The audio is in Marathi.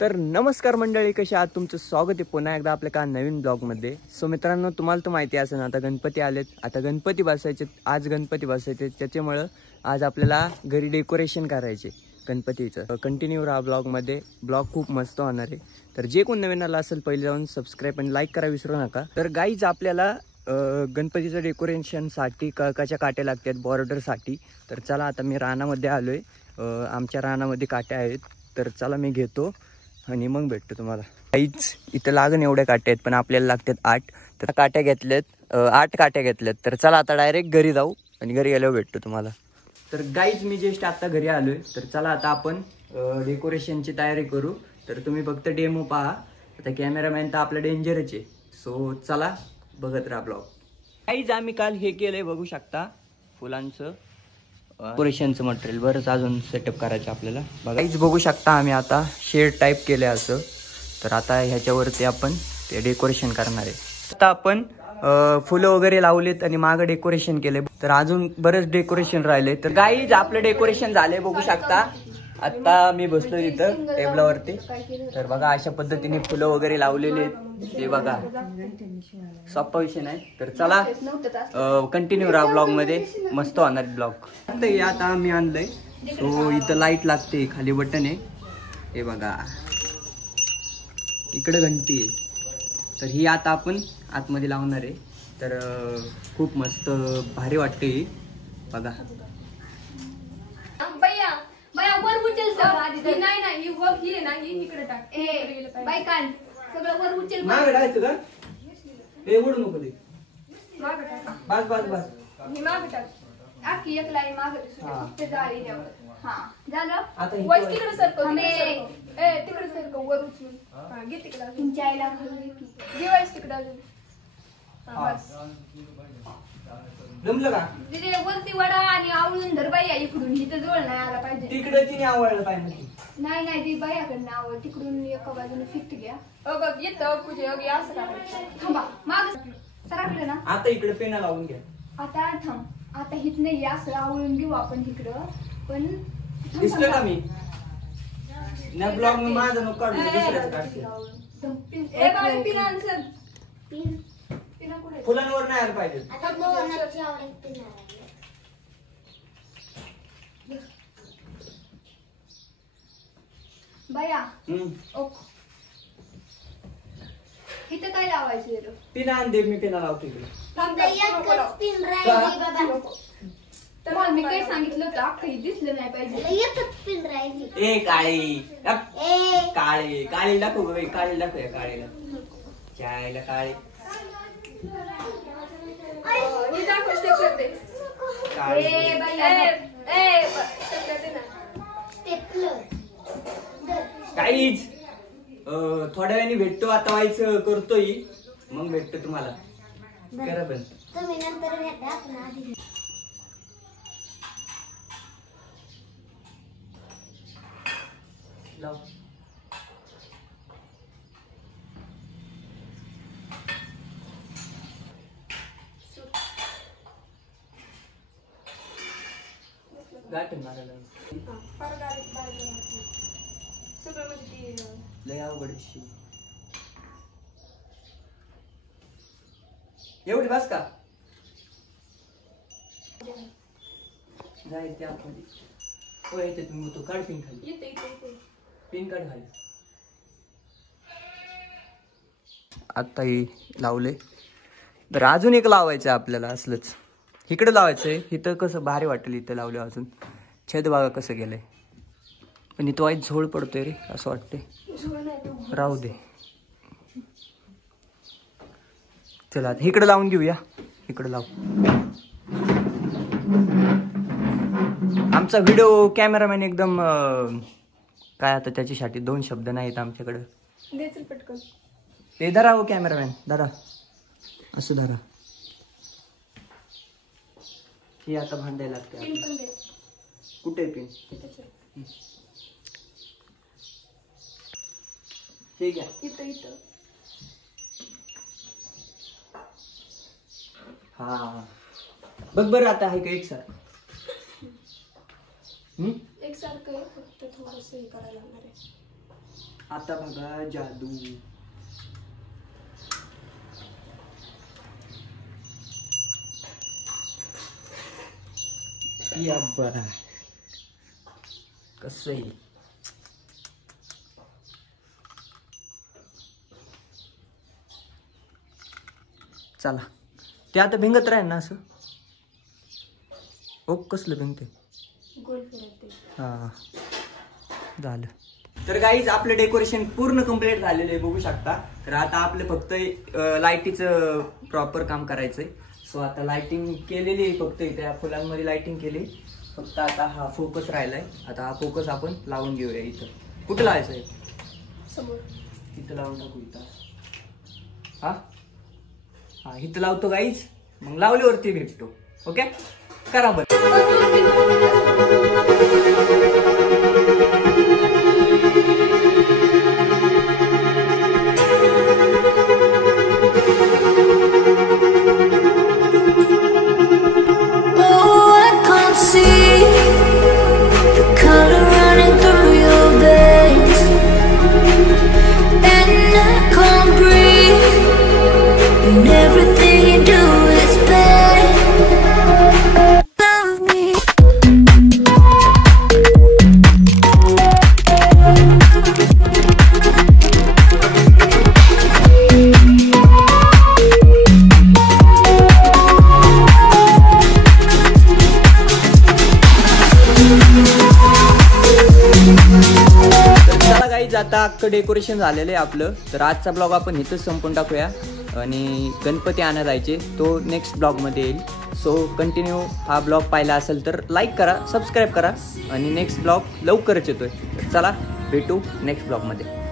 तर नमस्कार मंडळी, कशा आहात? तुमचं स्वागत आहे पुन्हा एकदा आपल्या का नवीन ब्लॉगमध्ये. सो मित्रांनो, तुम्हाला तर माहिती असेल आता गणपती आलेत. आता गणपती बसायचे, आज गणपती बसायचे. त्याच्यामुळं आज आपल्याला घरी डेकोरेशन करायचे गणपतीचं. कंटिन्यू राहा ब्लॉगमध्ये. ब्लॉग खूप मस्त होणार आहे. तर जे कोण नवीन आला असेल पहिले जाऊन सबस्क्राईब आणि लाईक करा विसरू नका. तर गाईज आपल्याला गणपतीचं डेकोरेशनसाठी कळकाच्या काट्या लागतात बॉर्डरसाठी. तर चला आता मी रानामध्ये आलो आहे. आमच्या रानामध्ये काट्या आहेत. तर चला मी घेतो आणि मग भेटतो तुम्हाला. काहीच इथं लागण एवढ्या काट्या आहेत, पण आपल्याला लागतात 8. तर काट्या घेतल्यात, 8 काट्या घेतल्यात. तर चला आता डायरेक्ट घरी जाऊ आणि घरी गेल्यावर भेटतो तुम्हाला. तर गाईज मी जस्ट आता घरी आलोय. तर चला आता आपण डेकोरेशनची तयारी करू. तर तुम्ही फक्त डेमो पहा. आता कॅमेरामॅन तर आपला डेंजरच आहे. सो चला बघत राहा ब्लॉग. गाईज आम्ही काल हे केलंय, बघू शकता फुलांचं डेकोरेशनचं मटेरियल. बरंच अजून सेटअप करायचं आपल्याला. बघायच बघू शकता आम्ही आता शेड टाईप केले असं. तर आता ह्याच्यावरती आपण ते डेकोरेशन करणार आहे. आता आपण फुलं वगैरे लावलेत आणि मागं डेकोरेशन केले. तर अजून बरेच डेकोरेशन राहिले. तर गाईज आपलं डेकोरेशन झालंय, बघू शकता. आता मी बसलो इथं टेबलावरती. तर बघा अशा पद्धतीने फुलं वगैरे लावलेले आहेत. ते बघा सोपा विषय नाही. तर चला कंटिन्यू राहा ब्लॉग मध्ये, मस्त होणार ब्लॉग. आता आम्ही आणलंय. सो इथं लाईट लागते, खाली बटन आहे. हे बघा इकडे घंटी आहे. तर ही आता आपण आतमध्ये लावणार आहे. तर खूप मस्त भारी वाटते ही. बघा जमलं का? वरती वडा आणि आवळून धर बाई. इकडून इथं जवळ नाही आला पाहिजे. तिकडे तिने आवडलं पाहिजे. नाही ती बायाकडनं आवड. तिकडून एका बाजूने फिट घ्या. बघ येतं पूजे वगैरे असं करायचं. थांबा माग सरकलं ना. आता इकडे पेना लावून घ्या. आता थांब. आता हित नाही असं आवळून घेऊ आपण इकडं. पण दिसलं का मी ना ब्लॉग मध्ये माझं नको काढू, दुसऱ्याच काढते. फुलांवर नाही आलं पाहिजे. बाया इथं काय लावायचं? पिना आण दे, मी पिना लावतो इकडे. तर मी काय सांगितलं होतं, काही दिसलं नाही पाहिजे. ए काळी काळे काळी दाखव ग, काळी दाखव. काळीला चायला काळी काहीच. थोड्या वेळाने भेटतो. आता व्हायचं करतोय, मग भेटतो तुम्हाला. करा पण लाव. गाठ मारायला लय अवघड आहे. एवढी बस का जायचं आतमध्ये. हो येते तुम्ही. तो काढ पिन खाली. पिन काढ खाली. आता ही लावले. तर अजून एक लावायचं आहे आपल्याला असलंच. इकडे लावायचंय. इथं कसं भारी वाटेल इथं लावलं. अजून छेद बघा कसं गेलंय. पण इथं वाईट झोळ पडतोय रे, असं वाटतंय. राहू दे. चला आता इकडे लावून घेऊया. इकडे लावू. आमचा व्हिडिओ कॅमेरामॅन एकदम काय, आता त्याच्यासाठी 2 शब्द नाहीत आमच्याकडे. पटकन ते धरा हो कॅमेरामॅन, धरा असं धरा. हे आता भांडायला लागते. कुठे पिन? ठीक आहे. इथं हा बघ बरं. आता आहे का एक सर? एकसारखं आहे, फक्त थोडंसं हे करायला लागणार आहे. आता बघा जादू. या बघा कसं आहे. चला ते आता भिंगत राहील ना असं. ओ कसलं भिंगते. हा झालं. तर गाईज आपलं डेकोरेशन पूर्ण कम्प्लीट झालेलं आहे बघू शकता. तर आता आपलं फक्त लाईटीचं प्रॉपर काम करायचंय. सो आता लाईटिंग केलेली आहे फक्त त्या फुलांमध्ये लाईटिंग केली. फक्त आता हा फोकस राहिलाय. आता हा फोकस आपण लावून घेऊया. इथं कुठं लावायचं आहे. समोर इथं लावून टाकू. इथं हा हा इथं लावतो गाईज. मग लावल्यावरती भेटतो. ओके करा बरं. आता अख्खं डेकोरेशन झालेलं आहे आपलं. तर आजचा ब्लॉग आपण इथंच संपून टाकूया. आणि गणपती आणा जायचे तो नेक्स्ट ब्लॉगमध्ये येईल. सो कंटिन्यू हा ब्लॉग पाहिला असेल तर लाईक करा, सबस्क्राईब करा. आणि नेक्स्ट ब्लॉग लवकरच येतोय. चला भेटू नेक्स्ट ब्लॉगमध्ये.